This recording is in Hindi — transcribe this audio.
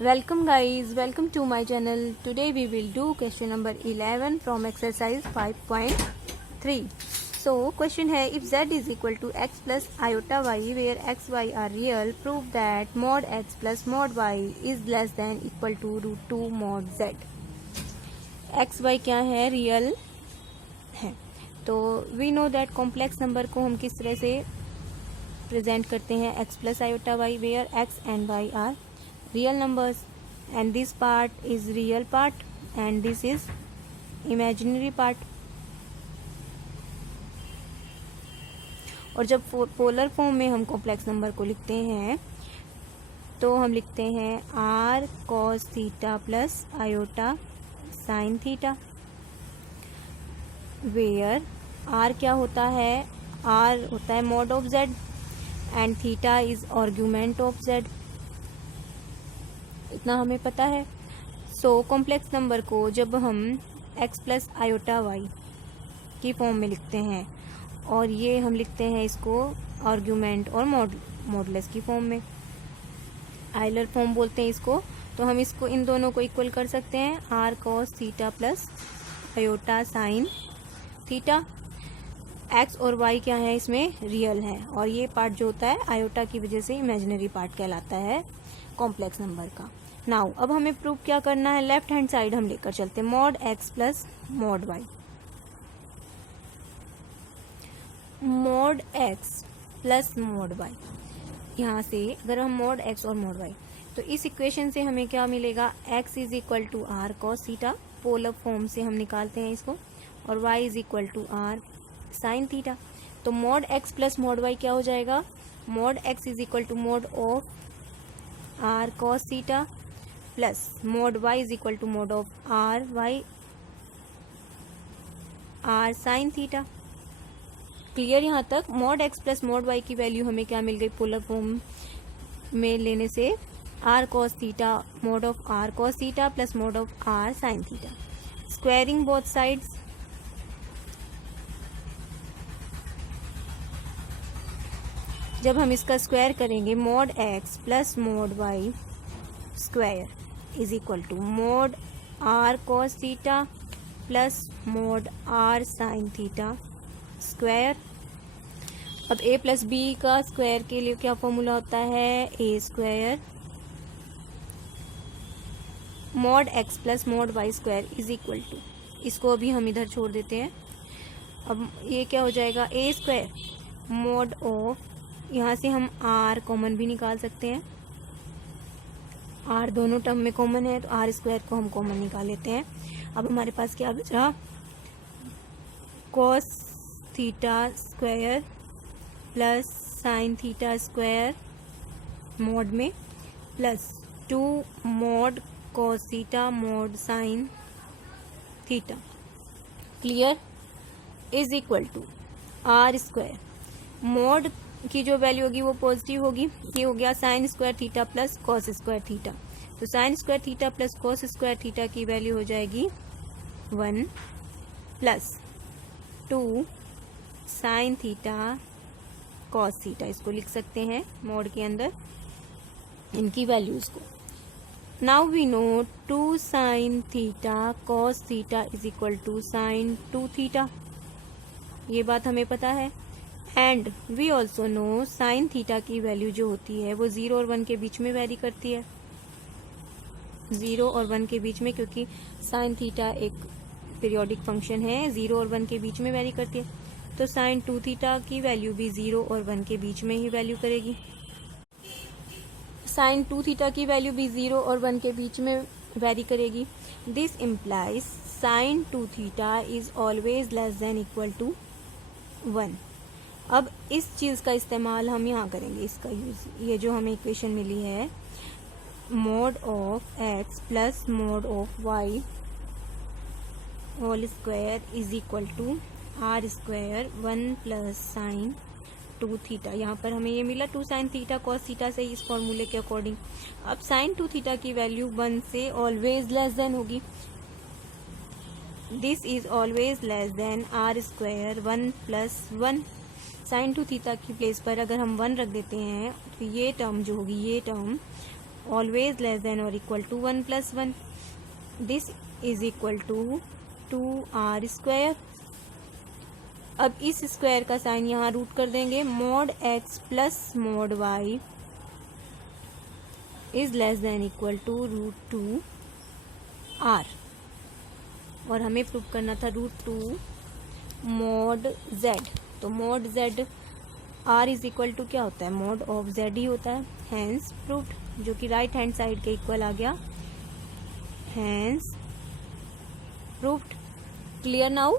Welcome guys, welcome to my channel. Today we will do question number 11 from exercise 5.3. So question है, if z is equal to x plus iota y where x y are real, prove that mod x plus mod y is less than equal to root 2 mod z. x y क्या है, रियल है. तो we know that complex number को हम किस तरह से प्रेजेंट करते हैं, x plus iota y where x and y are real numbers and this part is real part and this is imaginary part. और जब पोलर फॉर्म में हम कॉम्प्लेक्स नंबर को लिखते हैं तो हम लिखते हैं r cos theta plus iota sine theta, where r क्या होता है, r होता है mod of z and theta is argument of z. इतना हमें पता है. सो कॉम्प्लेक्स नंबर को जब हम x प्लस आयोटा वाई की फॉर्म में लिखते हैं और ये हम लिखते हैं इसको आर्ग्यूमेंट और मॉडुलस की फॉर्म में, आइलर फॉर्म बोलते हैं इसको, तो हम इसको इन दोनों को इक्वल कर सकते हैं r cos theta plus iota sine theta. x और y क्या है, इसमें रियल है और ये पार्ट जो होता है आयोटा की वजह से इमेजिनरी पार्ट कहलाता है कॉम्प्लेक्स नंबर का. नाउ अब हमें प्रूव क्या करना है, लेफ्ट हैंड साइड हम लेकर चलते हैं mod x plus mod y. Mod x plus mod y, यहाँ से अगर हम मॉड x और मॉड y तो इस इक्वेशन से हमें क्या मिलेगा, x is equal to r cos theta, polar form से हम निकालते हैं इसको, और y is equal to r sine theta. तो mod x plus mod y क्या हो जाएगा, mod x is equal to mod of r cos theta plus mod y is equal to mod of r sine theta. Clear यहाँ तक. Mod x plus mod y की वैल्यू हमें क्या मिल गई, पोलर फॉर्म में लेने से r cos theta mod of r cos theta plus mod of r sine theta. Squaring both sides, जब हम इसका स्क्वायर करेंगे mod x plus mod y square is equal to mod r cos theta plus mod r sine theta square. अब a प्लस b का स्क्वायर के लिए क्या फॉर्मूला होता है, a square mod x plus mod y square is equal to, इसको अभी हम इधर छोड़ देते हैं. अब ये क्या हो जाएगा, a स्क्वायर मॉड ऑफ, यहाँ से हम r कॉमन भी निकाल सकते हैं, r दोनों टर्म में कॉमन है तो r स्क्वायर को हम कॉमन निकाल लेते हैं. अब हमारे पास क्या बच रहा, cos theta square plus sine theta square mod में plus 2 mod cos theta mod sine theta, clear, is equal to r square. Mod की जो वैल्यू होगी वो पॉजिटिव होगी, ये हो गया sine square theta plus cos square theta. तो sine square theta plus cos square theta की वैल्यू हो जाएगी 1 plus 2 sine theta cos theta, इसको लिख सकते हैं मॉड के अंदर इनकी वैल्यूज को. Now we know 2 sine theta cos theta is equal to sine 2 theta, ये बात हमें पता है. And we also know sine theta की वैल्यू जो होती है वो 0 और 1 के बीच में वैरी करती है, 0 और 1 के बीच में, क्योंकि साइन थीटा एक पीरियोडिक फंक्शन है, 0 और 1 के बीच में वैरी करती है. तो साइन 2 थीटा की वैल्यू भी 0 और 1 के बीच में ही वैल्यू करेगी. साइन 2 थीटा की वैल्यू भी 0 और 1 के बीच में वैरी करेगी. This implies sine 2 theta is always less than equal to 1. अब इस चीज़ का इस्तेमाल हम यहाँ करेंगे, इसका यूज़, ये जो हमें इक्वेशन मिली है mod of x plus mod of y whole square is equal to r square 1 plus sine 2 theta. यहाँ पर हमें ये मिला 2 साइन थीटा कॉस थीटा से इस फॉर्मूले के अकॉर्डिंग. अब साइन 2 थीटा की वैल्यू 1 से ऑलवेज लेस देन होगी, this is always less than r square 1 plus 1. Sine 2 theta की प्लेस पर अगर हम 1 रख देते हैं तो ये टर्म जो होगी, ये टर्म ऑलवेज लेस देन और equal to 1 + 1. This is equal to 2r². अब इस स्क्वायर का साइन यहाँ रूट कर देंगे. mod x plus mod y is less than equal to √2r. और हमें प्रूव करना था √2 mod z. तो mod z r is equal to क्या होता है, mod ऑफ z ही होता है. हैंस प्रूव्ड, जो कि राइट हैंड साइड के इक्वल आ गया. Hence proved. Clear now.